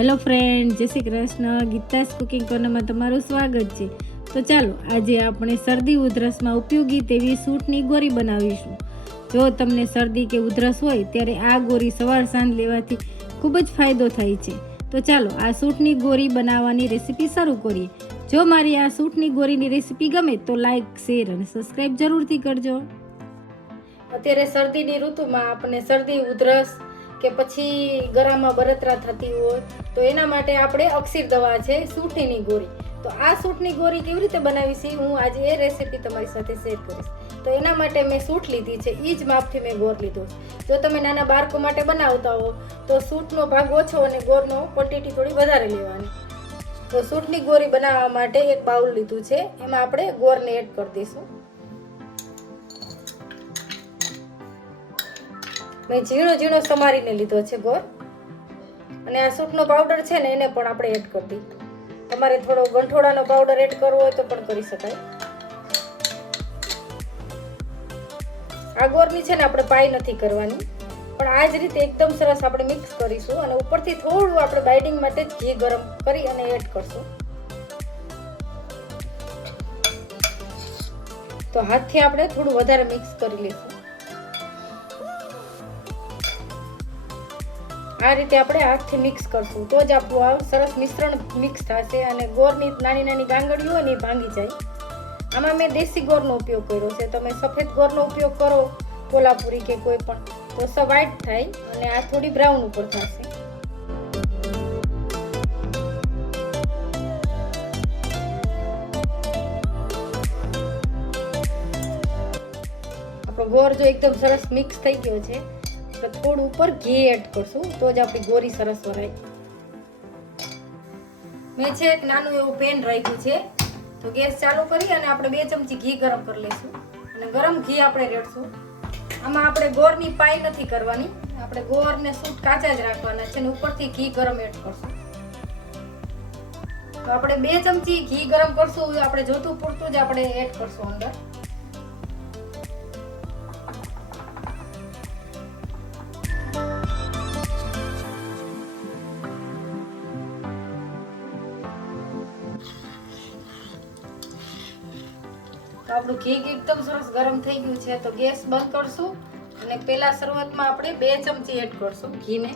Hello friend, જય Shri Krishna. Geeta's cooking કોર્નરમાં તમારું સ્વાગત છે. તો ચાલો આજે આપણે શરદી ઉધરસમાં ઉપયોગી તેવી સૂંઠની ગોળી બનાવીશું. જો તમને શરદી કે ઉધરસ હોય ત્યારે આ ગોળી સવાર સાંજ લેવાથી ખૂબ જ ફાયદો થાય છે. તો ચાલો આ સૂંઠની ગોળી બનાવવાની રેસીપી શરૂ કરીએ. જો મારી આ સૂંઠની ગોળીની રેસીપી ગમે તો લાઈક, શેર અને સબસ્ક્રાઈબ જરૂરથી કરજો. અત્યારે શરદીની ઋતુમાં આપણને શરદી ઉધરસ કે પછી ગળામાં બળતરા થતી હોય તો એના માટે આપણે અક્ષીર દવા છે સૂંઠની ગોળી. તો આ સૂંઠની ગોળી કેવી રીતે બનાવી છે હું આજે એ રેસીપી તમારી સાથે શેર કરીશ. તો એના માટે મેં સૂંઠ લીધી છે, એ જ માપથી મેં ગોળ લીધો છે. જો તમે નાના બાળકો માટે બનાવતા હો તો સૂંઠનો ભાગ ઓછો અને ગોળનો ક્વોન્ટિટી થોડી વધારે લેવાની. તો સૂંઠની ગોળી બનાવવા માટે એક બાઉલ લીધું છે, એમાં આપણે ગોળને એડ કરી દઈશું. મેં ઝીણો ઝીણો સમારીને લીધો છે ગોળ. અને આ સૂંઠનો પાવડર છે ને એને પણ આપણે એડ કરી દઈએ. તમારે થોડો ગંઠોડાનો પાવડર એડ કરવો હોય તો પણ કરી શકાય. આ ગોળની છે ને આપણે પાઈ નથી કરવાની, પણ આ જ રીતે એકદમ સરસ આપણે મિક્સ કરીશું અને ઉપરથી થોડું આપણે બાઇડિંગ માટે ઘી ગરમ કરી અને એડ કરશું. તો હાથથી આપણે થોડું વધારે મિક્સ કરી લઈશું. આ રીતે આપણે હાથથી મિક્સ કરશું તો જ આપણું આ સરસ મિશ્રણ મિક્સ થશે અને ગોળની નાની નાની ગાંગડીઓ હોય ને એ ભાંગી જાય. આમાં મેં દેશી ગોળનો ઉપયોગ કર્યો છે. તમે સફેદ ગોળનો ઉપયોગ કરો કોલ્હાપુરી કે કોઈ પણ તો વ્હાઈટ થાય અને આ થોડી બ્રાઉન ઉપર થશે. આપણો ગોળ જો એકદમ સરસ મિક્સ થઈ ગયો છે તો થોડું ઉપર ઘી એડ કરશું તો જ આપણી ગોળી સરસ વરાય. મેં છે એક નાનું એવું પેન રાખ્યું છે, તો ગેસ ચાલુ કરી અને આપણે 2 ચમચી ઘી ગરમ કરી લઈશું અને ગરમ ઘી આપણે રેડશું. આમાં આપણે ગોળની પાઈ નથી કરવાની, આપણે ગોળને સૂંઠ કાચા જ રાખવાના છે અને ઉપરથી ઘી ગરમ એડ કરશું. તો આપણે 2 ચમચી ઘી ગરમ કરશું, આપણે જોતું પૂરતું જ આપણે એડ કરશું અંદર. તો આપણું ઘી એકદમ સરસ ગરમ થઈ ગયું છે તો ગેસ બંધ કરશું અને પહેલા શરૂઆતમાં આપણે 2 ચમચી એડ કરશું ઘીને.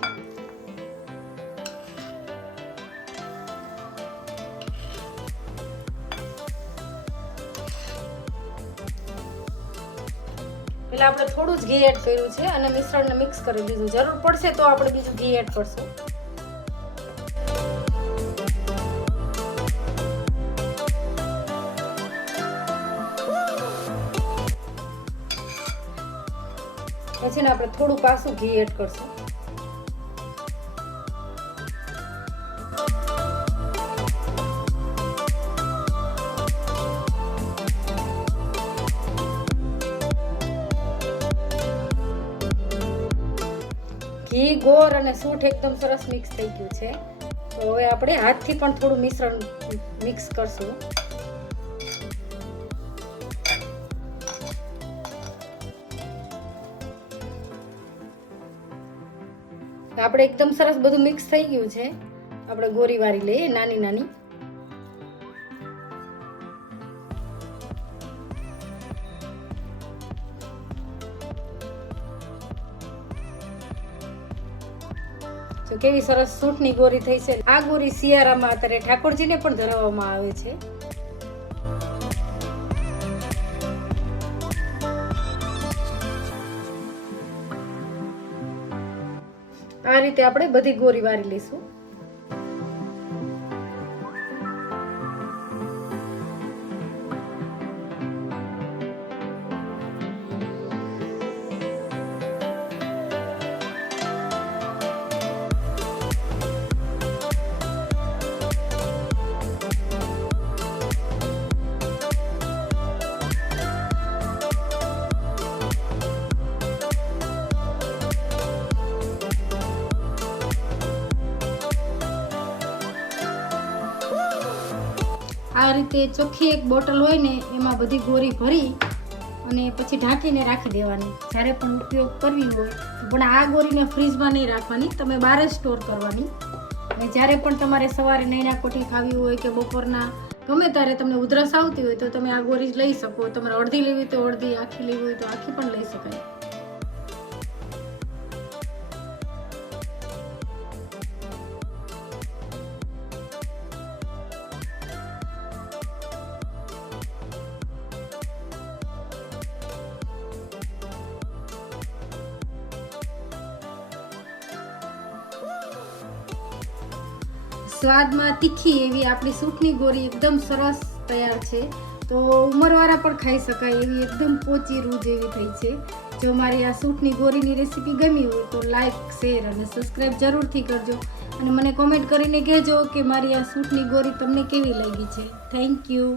પહેલા આપણે થોડું જ ઘી એડ કર્યું છે અને મિશ્રણને મિક્સ કરી દીધું. જરૂર પડશે તો આપણે બીજું ઘી એડ કરશું. પછી ને આપણે થોડું પાછું ઘી એડ કરશું. ઘી, ગોળ અને સૂંઠ એકદમ સરસ મિક્સ થઈ ગયું છે. તો હવે આપણે હાથથી પણ થોડું મિશ્રણ મિક્સ કરશું. આપણે એકદમ સરસ બધું મિક્સ થઈ ગયું છે. આપણે ગોળી વાળી લઈએ નાની નાની. તો કેવી સરસ સૂંઠની ગોળી થઈ છે. આ ગોળી શિયાળામાં અત્યારે ઠાકોરજીને પણ ધરાવવામાં આવે છે. આ રીતે આપણે બધી ગોળી વાળી લઈશું. આ રીતે ચોખ્ખી એક બોટલ હોય ને એમાં બધી ગોળી ભરી અને પછી ઢાંકીને રાખી દેવાની. જ્યારે પણ ઉપયોગ કરવી હોય તો પણ આ ગોળીને ફ્રીજમાં નહીં રાખવાની, તમે બહાર જ સ્ટોર કરવાની. અને જ્યારે પણ તમારે સવારે નૈના કોઠી ખાવી હોય કે બપોરના ગમે ત્યારે તમને ઉધરસ આવતી હોય તો તમે આ ગોળી લઈ શકો. તમારે અડધી લેવી હોય તો અડધી, આખી લેવી હોય તો આખી પણ લઈ શકાય. સ્વાદમાં તીખી એવી આપણી સૂંઠની ગોળી એકદમ સરસ તૈયાર છે. તો ઉંમરવાળા પણ ખાઈ શકાય એવી એકદમ પોચી રૂ જેવી થઈ છે. જો મારી આ સૂંઠની ગોળીની રેસીપી ગમી હોય તો લાઈક, શેર અને સબસ્ક્રાઈબ જરૂરથી કરજો. અને મને કોમેન્ટ કરીને કહેજો કે મારી આ સૂંઠની ગોળી તમને કેવી લાગી છે. Thank you.